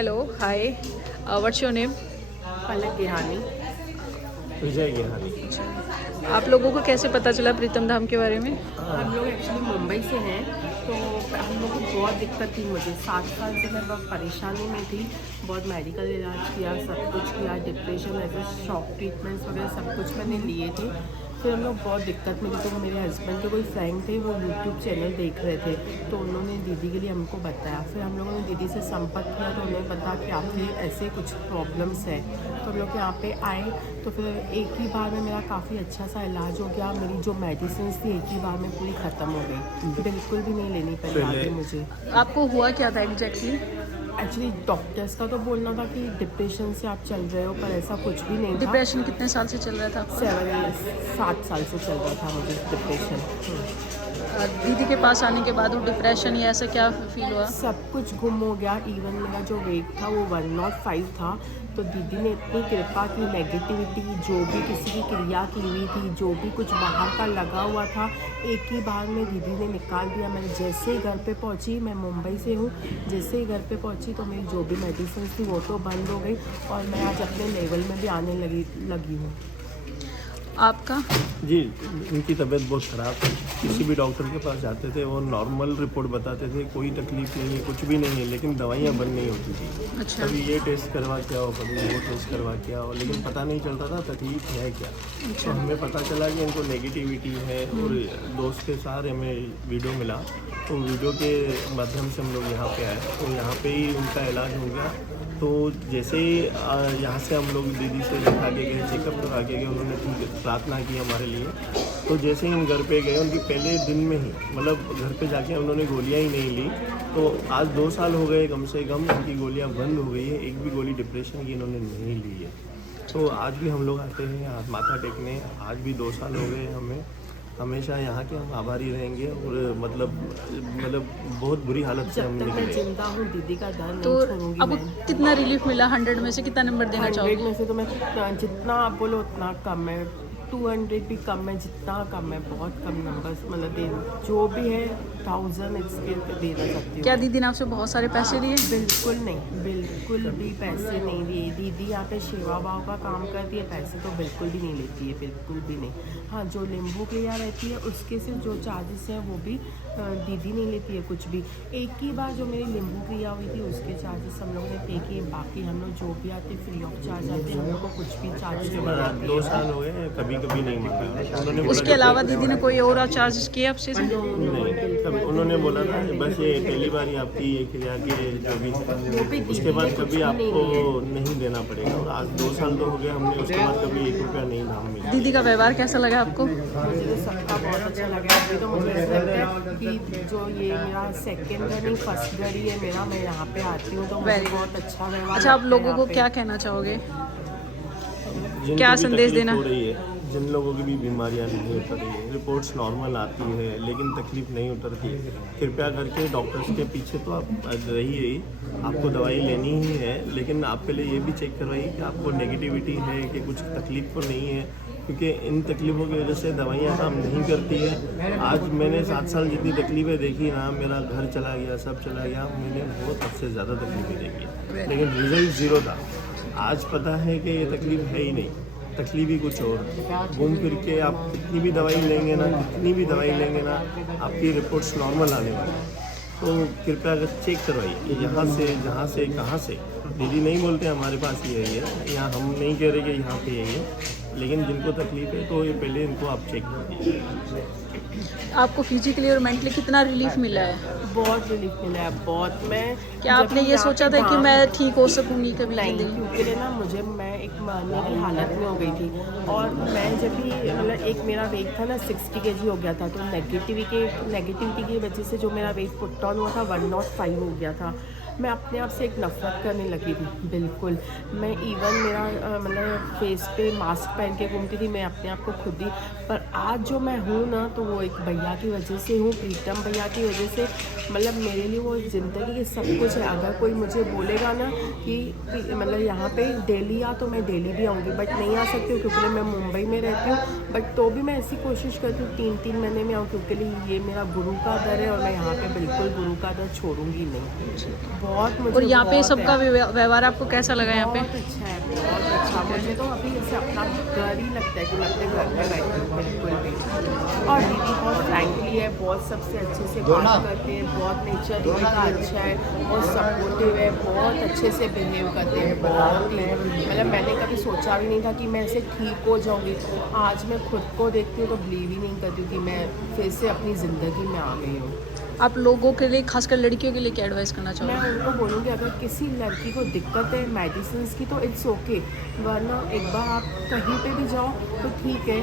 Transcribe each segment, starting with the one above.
Hello, hi, what's your name? Palak Gehani. Vijay Gehani. आप लोगों को कैसे पता चला प्रीतम धाम के बारे में? हम लोग एक्चुअली मुंबई से हैं, तो हम लोग को बहुत दिक्कत थी। मुझे 7 साल से मैं बहुत परेशानी में थी। बहुत मेडिकल इलाज किया, सब कुछ किया, डिप्रेशन ऐसे शॉक ट्रीटमेंट्स वगैरह सब कुछ मैंने लिए थे। फिर हम लोग बहुत दिक्कत में थे, तो मेरे हस्बैंड के कोई फ्रेंड थे, वो यूट्यूब चैनल देख रहे थे, तो उन्होंने दीदी के लिए हमको बताया। फिर हम लोगों ने दीदी से संपर्क किया, तो उन्होंने बताया कि आपके ऐसे कुछ प्रॉब्लम्स है। तो हम लोग यहाँ पे आए, तो फिर एक ही बार में मेरा काफ़ी अच्छा सा इलाज हो गया। मेरी जो मेडिसिन थी एक ही बार में पूरी ख़त्म हो गई, बिल्कुल भी नहीं लेनी पड़ी आगे मुझे। आपको हुआ क्या था एग्जैक्टली? एक्चुअली डॉक्टर्स का तो बोलना था कि डिप्रेशन से आप चल रहे हो, पर ऐसा कुछ भी नहीं था। डिप्रेशन कितने साल से चल रहा था आपको? 7 साल से चल रहा था मुझे डिप्रेशन। दीदी के पास आने के बाद वो डिप्रेशन या ऐसा क्या फील हुआ? सब कुछ गुम हो गया। इवन मेरा जो वेट था वो 105 था। तो दीदी ने इतनी कृपा की, नेगेटिविटी जो भी किसी की क्रिया की हुई थी, जो भी कुछ बाहर का लगा हुआ था, एक ही बार में दीदी ने निकाल दिया। मैं जैसे ही घर पे पहुंची, मैं मुंबई से हूँ, जैसे ही घर पे पहुंची तो मेरी जो भी मेडिसिन थी वो तो बंद हो गई, और मैं आज अपने लेवल में भी आने लगी हूँ। आपका? जी, इनकी तबीयत बहुत ख़राब थी। किसी भी डॉक्टर के पास जाते थे, वो नॉर्मल रिपोर्ट बताते थे, कोई तकलीफ नहीं है, कुछ भी नहीं है, लेकिन दवाइयाँ बंद नहीं होती थी। अच्छा। कभी ये टेस्ट करवा के आओ, कभी वो टेस्ट करवा के आओ, लेकिन पता नहीं चलता था तकलीफ है क्या। तो हमें पता चला कि इनको नेगेटिविटी है, और दोस्त के साथ हमें वीडियो मिला, तो वीडियो के माध्यम से हम लोग यहाँ पे आए, तो यहाँ पे ही उनका इलाज हो गया। तो जैसे ही यहाँ से हम लोग दीदी से दिखा के गए, चेकअप करा के गए, उन्होंने ठीक प्रार्थना की हमारे लिए। तो जैसे ही हम घर पे गए, उनकी पहले दिन में ही, मतलब घर पे जाके उन्होंने गोलियाँ ही नहीं ली। तो आज 2 साल हो गए कम से कम, उनकी गोलियाँ बंद हो गई है, एक भी गोली डिप्रेशन की इन्होंने नहीं ली है। तो आज भी हम लोग आते हैं हाथ माथा टेकने, आज भी 2 साल हो गए हमें। हमेशा यहाँ के हम आभारी रहेंगे, और मतलब बहुत बुरी हालत से हम जब तक मैं निकले। जिंदा हूँ दीदी का दर तो नहीं छोड़ूंगी अब मैं। कितना रिलीफ मिला? 100 में से कितना नंबर देना 100 चाहोगे? में से तो मैं जितना आप बोलो उतना कम है। 200 भी कम है, जितना कम है, बहुत कम नंबर्स मतलब दे, जो भी है 1000 इसके देना चाहती हूँ। क्या दीदी ने आपसे बहुत सारे पैसे लिए? बिल्कुल नहीं, बिल्कुल भी पैसे नहीं दिए। दीदी यहाँ पे सेवा भाव का काम करती है, पैसे तो बिल्कुल भी नहीं लेती है, बिल्कुल भी नहीं। हाँ, जो लिम्बू क्रिया रहती है उसके से जो चार्जेस हैं वो भी दीदी नहीं लेती है कुछ भी। एक ही बार जो मेरी लिम्बू क्रिया हुई थी उसके चार्जेस हम लोगों ने पे किए, बाकी हम लोग जो भी आते फ्री ऑफ चार्ज आते हैं, हम लोग को कुछ भी चार्जेस नहीं आते। 2 साल हो गए, कभी कभी नहीं मांगा उन्होंने। उसके अलावा दीदी ने कोई और चार्जेस किए आपसे? नहीं, कभी उन्होंने बोला था कि बस ये पहली बार ही आपकी ये क्रिया के जो भी, उसके बाद कभी आपको नहीं देना पड़ेगा। और आज 2 साल तो हो गए हमने, उसके बाद कभी 1 रुपया नहीं नाम मिला। दीदी का व्यवहार कैसा लगा आपको? मुझे तो सबका बहुत अच्छा लगा। अभी तो मुझे ऐसा लगता है कि जो ये मेरा सेकंड घर नहीं फर्स्ट घर ही है मेरा, मैं यहाँ पे आती हूँ तो मुझे Very बहुत अच्छा व्यवहार। अच्छा, आप लगता है लोगों को यहाँ पे। क्या कहना चाहोगे? जिनको क्या भी संदेश तकलीफ देना? हो रही है, जिन लोगों की भी बीमारियां नहीं उतर रही है, रिपोर्ट्स नॉर्मल आती है लेकिन तकलीफ नहीं उतरती, कृपया करके डॉक्टर्स के पीछे तो आप रहिए ही, आपको दवाई लेनी ही है, लेकिन आप पहले ये भी चेक करवाइए कि आपको नेगेटिविटी है कि कुछ तकलीफ तो नहीं है, क्योंकि इन तकलीफ़ों की वजह से दवाइयाँ काम नहीं करती है। आज मैंने 7 साल जितनी तकलीफ़ें देखी ना, मेरा घर चला गया, सब चला गया, मैंने बहुत हद से ज़्यादा तकलीफ़ें देखी, लेकिन रिजल्ट ज़ीरो था। आज पता है कि ये तकलीफ़ है ही नहीं, तकलीफ ही कुछ और। घूम फिर के आप कितनी भी दवाई लेंगे ना, आपकी रिपोर्ट्स नॉर्मल आने वाली है। तो कृपया अगर चेक करवाइए, यहाँ से जहाँ से कहाँ से, दीदी नहीं बोलते हमारे पास ये है, यहाँ हम नहीं कह रहे कि यहाँ पे यही है, लेकिन जिनको तकलीफ है तो ये पहले इनको आप चेक कीजिए। आपको फिजिकली और मेंटली कितना रिलीफ मिला है? बहुत रिलीफ मिला है, बहुत। मैं क्या आपने जब ये यहाँ सोचा पे था कि मैं ठीक हो सकूंगी कभी नहीं, जिंदगी? क्योंकि ना मैं एक मरने की हालत में हो गई थी, और मैं जब भी मतलब एक मेरा वेट था ना 60 kg हो गया था, तो नेगेटिविटी की वजह से जो मेरा वेट पुट ऑन हुआ था 105 हो गया था। मैं अपने आप से एक नफरत करने लगी थी, बिल्कुल। मैं इवन मेरा मतलब फेस पे मास्क पहन के घूमती थी मैं अपने आप को खुद ही। पर आज जो मैं हूँ ना, तो वो एक भैया की वजह से हूँ, प्रीतम भैया की वजह से। मतलब मेरे लिए वो ज़िंदगी की सब कुछ है। अगर कोई मुझे बोलेगा ना कि मतलब यहाँ पे डेली आ, तो मैं डेली भी आऊँगी, बट नहीं आ सकती हूँ क्योंकि मैं मुंबई में रहती हूँ। बट तो भी मैं ऐसी कोशिश करती हूँ 3-3 महीने में आऊँ, क्योंकि ये मेरा गुरु का दर है, और मैं यहाँ पे बिल्कुल गुरु का दर छोड़ूंगी नहीं। बहुत मुझे और यहाँ पे बहुत सबका है। व्यवहार आपको कैसा लगा यहाँ पे? बहुत अच्छा है, बहुत अच्छा। मुझे तो अभी जैसे अपना घर ही लगता है कि मैं अपने घर में बैठी हूँ बिल्कुल भी। और दीदी बहुत फ्रैंकली है, बहुत सबसे अच्छे से बात करते हैं, बहुत नेचर दीदी का अच्छा है, बहुत सपोर्टिव है, बहुत अच्छे से बिहेव करते हैं, बहुत ही मतलब मैंने कभी सोचा भी नहीं था कि मैं ऐसे ठीक हो जाऊँगी। आज मैं खुद को देखती हूँ तो बिलीव ही नहीं करती हूँ कि मैं फिर से अपनी ज़िंदगी में आ गई हूँ। आप लोगों के लिए, खासकर लड़कियों के लिए क्या एडवाइस करना मैं चाहोगे? उनको बोलूँगी अगर किसी लड़की को दिक्कत है मेडिसिन की तो इट्स ओके, वरना एक बार आप कहीं पे भी जाओ तो ठीक है,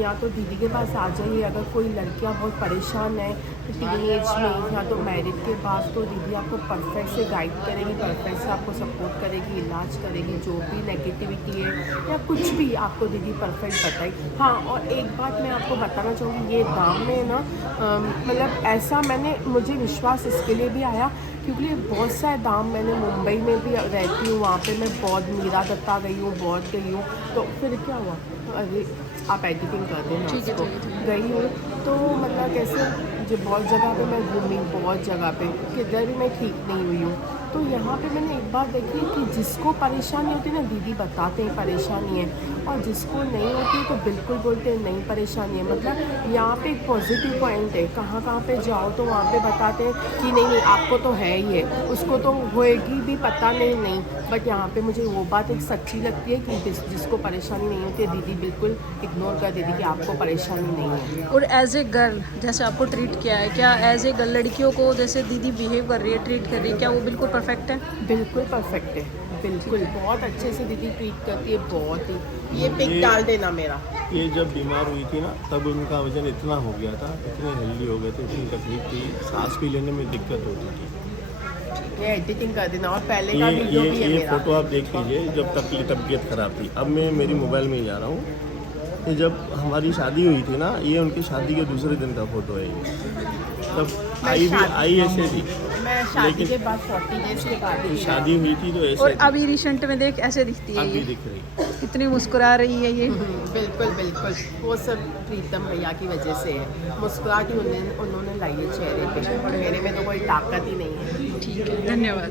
या तो दीदी के पास आ जाइए। अगर कोई लड़कियां बहुत परेशान है टीन एज में या तो मैरिड के बाद, तो दीदी आपको परफेक्ट से गाइड करेगी, परफेक्ट से आपको सपोर्ट करेगी, इलाज करेगी, जो भी नेगेटिविटी है या कुछ भी आपको दीदी परफेक्ट बताएगी। हाँ, और एक बात मैं आपको बताना चाहूँगी, ये दाम में ना मतलब ऐसा मुझे विश्वास इसके लिए भी आया क्योंकि बहुत सारे दाम मैंने मुंबई में भी रहती हूँ, वहाँ पे मैं बहुत मीरा दत्ता गई हूँ, बहुत गई हूँ, तो फिर क्या हुआ, अरे आप एडिटिंग कर देना उसको, गई हूँ तो मतलब कैसे जो बहुत जगह पे मैं घूमी, बहुत जगह पे किधर भी मैं ठीक नहीं हुई हूँ। तो यहाँ पे मैंने एक बात देखी कि जिसको परेशानी होती है ना दीदी बताते हैं परेशानी है, और जिसको नहीं होती है तो बिल्कुल बोलते हैं नहीं परेशानी है। मतलब यहाँ पे एक पॉजिटिव पॉइंट है, कहाँ कहाँ पे जाओ तो वहाँ पे बताते हैं कि नहीं नहीं आपको तो है ही है, उसको तो होएगी भी पता नहीं। बट यहाँ पे मुझे वो बात एक सच्ची लगती है कि जिसको परेशानी नहीं होती है दीदी बिल्कुल इग्नोर कर देती कि आपको परेशानी नहीं है। और एज ए गर्ल जैसे आपको ट्रीट किया है, क्या एज ए गर्ल लड़कियों को जैसे दीदी बिहेव कर रही है, ट्रीट कर रही है, क्या वो बिल्कुल परफेक्ट है? बिल्कुल परफेक्ट है, बिल्कुल बहुत अच्छे से दीदी ट्रीट करती है, बहुत ही। ये पिक डाल देना मेरा। ये जब बीमार हुई थी ना तब उनका वजन इतना हो गया था, इतने हेल्दी हो गए थे, इतनी तकलीफ थी, सांस भी लेने में दिक्कत होती थी। ये एडिटिंग कर देना, और पहले का वीडियो भी है ये मेरा। फ़ोटो आप देख लीजिए जब तक तबीयत ख़राब थी। अब मैं मेरी मोबाइल में ही जा रहा हूँ। ये जब हमारी शादी हुई थी ना, ये उनकी शादी के दूसरे दिन का फ़ोटो है ये। तब आई ऐसे थी, मैं शादी के बाद 40 डेज के बाद ही शादी हुई थी तो ऐसे और थी। अभी रिसेंट में देख ऐसे दिखती है अभी ये, दिख रही। इतनी मुस्कुरा रही है ये। बिल्कुल बिल्कुल, वो सब प्रीतम भैया की वजह से है, मुस्कुराहट ही उन्होंने लाई है चेहरे पे, मेरे में तो कोई ताकत ही नहीं है। ठीक है, धन्यवाद।